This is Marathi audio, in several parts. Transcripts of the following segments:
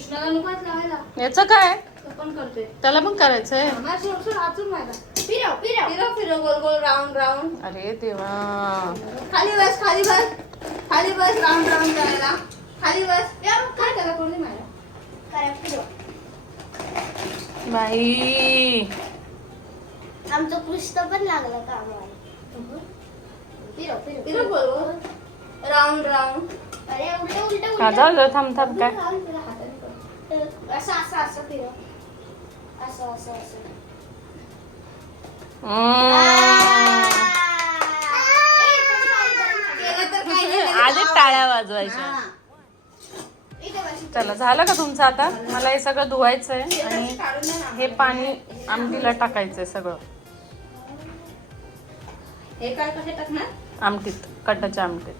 कृष्णाला नुकत लावायला याचं काय पण करतोय त्याला पण करायचंय. फिरव फिरव गोल गोल राऊंड राऊंड. अरे देवा खाली बस खाली बस खाली बस राऊंड राऊंड करायला खाली बस. यार काय करा कोणी मारा काय फिरव. बाई आमचं कृष्ण पण लागलं का आम्हाला. फिरव फिरव फिरव गोल गोल राऊंड राऊंड. अरे उलट उलट हा उलट जाऊ थांब थांब काय असं असं असं फिरव. असं असं असं आधी टाळ्या वाजवायच्या. चला झालं का तुमचं आता. मला हे सगळं धुवायचंय आणि हे पाणी आमटीला टाकायचंय सगळं. हे काय कसे टाकणार आमटीत कटाच्या आमटीत.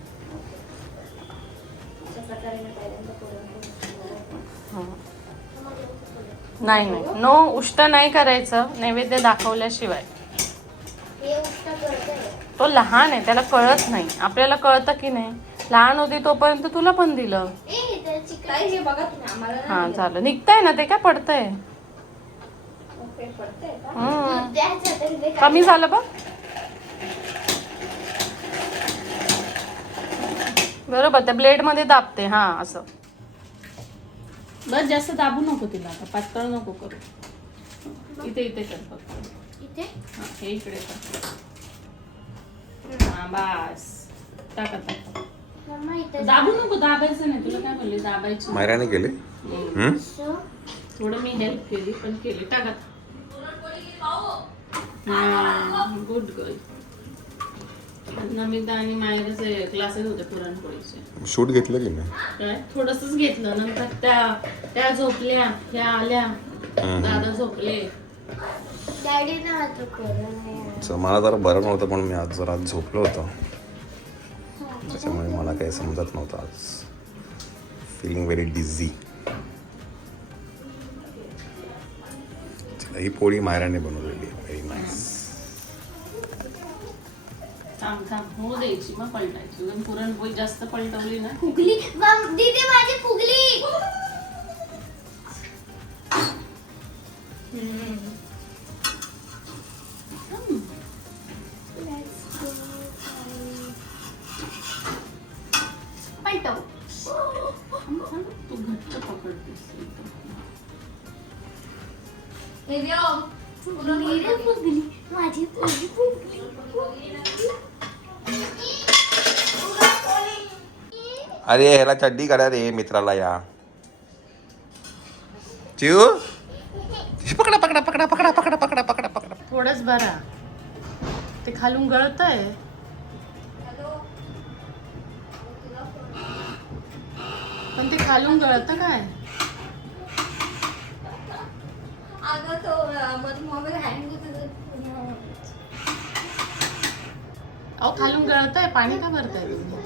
नाही नाही नो उष्ट नाही करायचं नैवेद्य दाखवल्याशिवाय. तो लहान आहे त्याला कळत नाही. आपल्याला कळतं की नाही. लहान होती तोपर्यंत तुला पण दिलं. हे बघा तुम्ही आम्हाला हा झालं निघतंय ना ते काय पडतंय. पडतंय का कमी झालं बघ. बरोबर त्या ब्लेड मध्ये दाबते. हा असं बस जास्त दाबू नको तिला. आता पातळ नको करू. इथे इथे कर फक्त. इथे हा हे इकडे कर. हा बस टाका टाका. मम्मा इथे दाबू नको. दाबायचं नाही. तुला काय म्हणले दाबायचं. मायराने केले. थोडं मी हेल्प केली पण केली. टाका. Good girl. नमिता आणि मायराचे क्लासेस होते पुरणपोळीचे. शूट घेतलं की नाही. काय थोडंसंच घेतलं. नंतर त्या झोपल्या ह्या आल्या. दादा झोपले. डॅडी ना आता करू. मला जरा बरं नव्हतं पण मी आज जरा झोपलो होतो त्याच्यामुळे मला काही समजत नव्हतं आज. Feeling very डिझी. ही पोळी मायराने बनवलेली. Very nice. थांब थांब होऊ द्यायची मग पलटायची. पण पुरणपोळी जास्त पलटवली ना. फुगली दीदी माझी फुगली. पलटव. तू घट्ट पकडतेस. फुगली माझी फुगली फुगली. अरे ह्याला चड्डी काढा रे मित्राला या. चिऊ पकडा पकडा पकडा पकडा पकडा पकडा पकडा पकडा. थोडंच बरा. ते खालून गळतंय. पण ते खालून गळतं काय. अगं तो मोबाईल हँग होतो. अहो खालून गळतंय. पाणी का भरताय तुम्ही.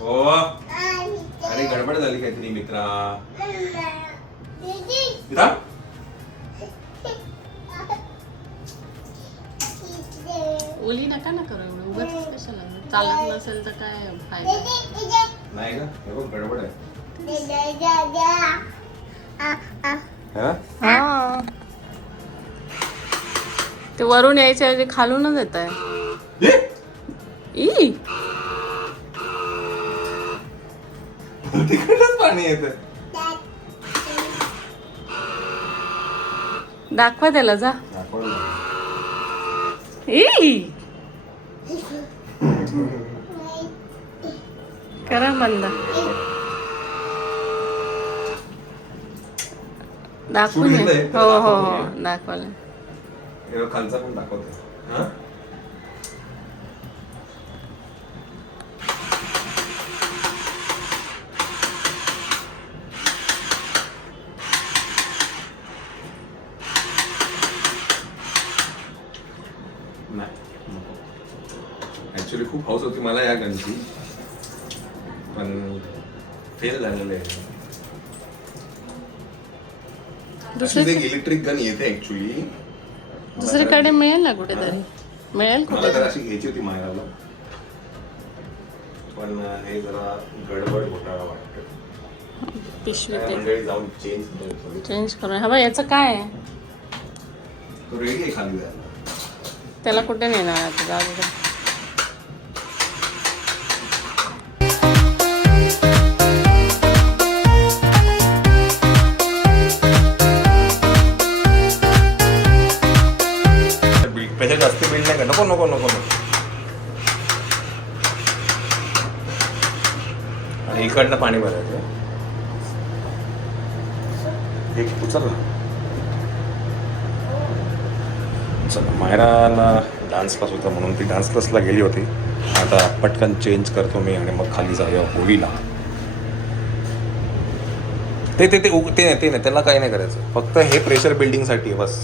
हो अरे गडबड झाली काहीतरी मित्रा. मित्रा ओली नका ना करू एवढं. उगाच कशाला. चालत नसेल तर काय फायदा. नाही का हे बघ गडबड आहे. हा? हा ते वरून यायच्या ऐवजी खालूनच येत आहे. ई तिकडच पाणी येतं. दाखवा त्याला जा. दाखव ना. ई करा बंद. दाखवून सुरू घेतलंय? हो हो हो दाखवलं. हे बघ, खालचा पण दाखवते. हा? ऍक्च्युली खूप हौस होती मला या गनची पण फेल झालेलं आहे. दुसरी इलेक्ट्रिक गन येते ऍक्च्युली. दुसरीकडे मिळेल ना कुठेतरी. मिळेल मला कुठे. तर अशी घ्यायची होती मायराला. पण हे जरा गडबड घोटाळा वाटतं. पिशवी काय ते मंडळी जाऊन चेंज चेंज करून हा बाई याचं काय आहे तो रेडी आहे खाली जायला. त्याला कुठे नेणार आता जाऊ दे. त्याच्या जास्त बिल नाही का नको नको नको नको. आणि इकडनं पाणी भरायचं. एक उचल ना. चला मायराला डान्स क्लास होता म्हणून ती डान्स क्लासला गेली होती. आता पटकन चेंज करतो मी आणि मग खाली जाऊया होळीला. ते ते ते ते ते नाही त्याला काही नाही करायचं. फक्त हे प्रेशर बिल्डिंगसाठी आहे बस.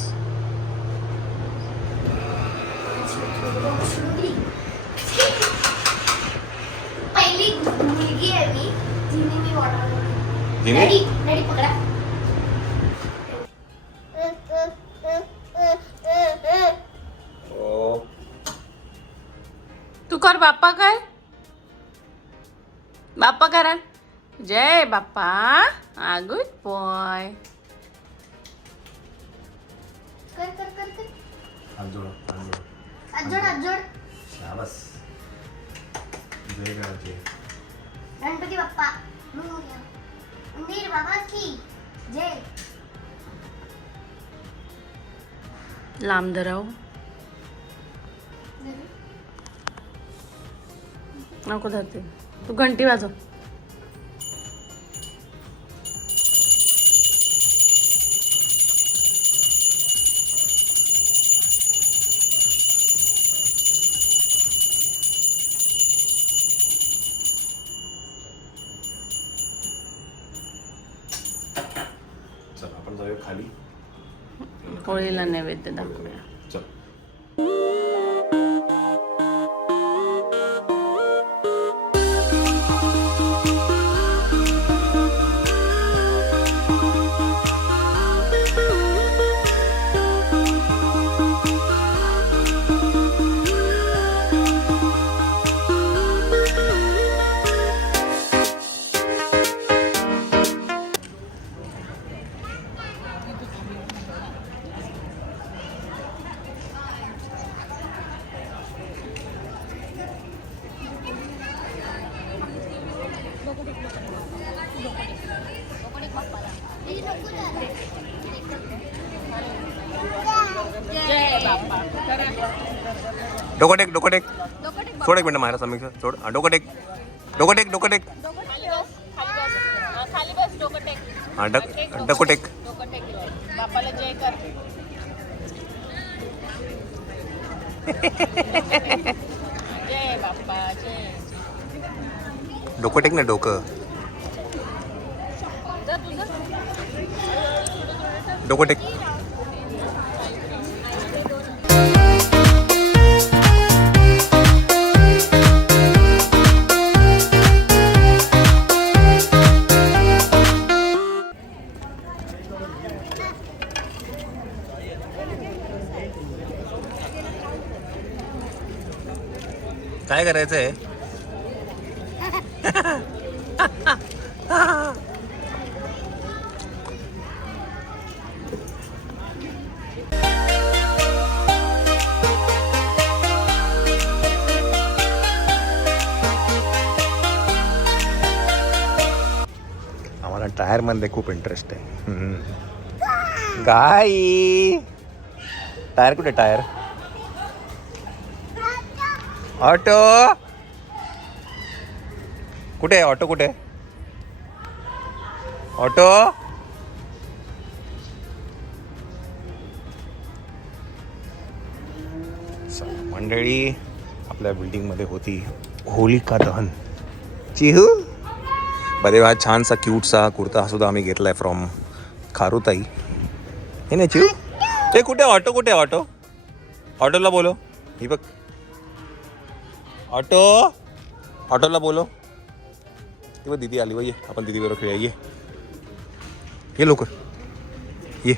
पहिली मुलगी आहे मी जिने मी वॉटर जिने? रेडी रेडी पकडा ओ, तू कर बाप्पा काय बाप्पा करा जय बाप्पा गुड बॉय. कर कर कर कर हात जोड, हात जोड. अजोड शाबास. जय गणपती. गणपती बाप्पा मोरया उंदीर बाबा की जय. लांब धराव नको धरते तू घंटी वाजव. चल आपण जाऊया खाली. होळीला नैवेद्य दाखवूया. चल. डोकं टेक डोकं टेक. सोड एक मिनिट मायरा समीक्षा सोड. डोकं टेक डोकं टेक डोकं टेक. खाली बस डोकं टेक. हां डोकं टेक. डोकं टेक बाप्पाला जय कर. जय बाप्पा जय. डोकं टेक ना डोकं. डोकं टेक. काय करायचंय? आम्हाला टायर मध्ये खूप इंटरेस्ट आहे. गाई टायर कुठे? टायर ऑटो कुठे? ऑटो कुठे? ऑटो मंडळी आपल्या बिल्डिंगमध्ये होती होलिका दहन. चिहू बरे हा छानसा क्यूटसा कुर्ता हा सुद्धा आम्ही घेतलाय फ्रॉम खारुताई. हे नाही चिहू ते कुठे? ऑटो कुठे? ऑटो ऑटोला बोलो. ही बघ ऑटो ऑटोला बोलो. ती बघ दीदी आली. बघ ये आपण दीदी बरोबर खेळूया. ये लवकर ये.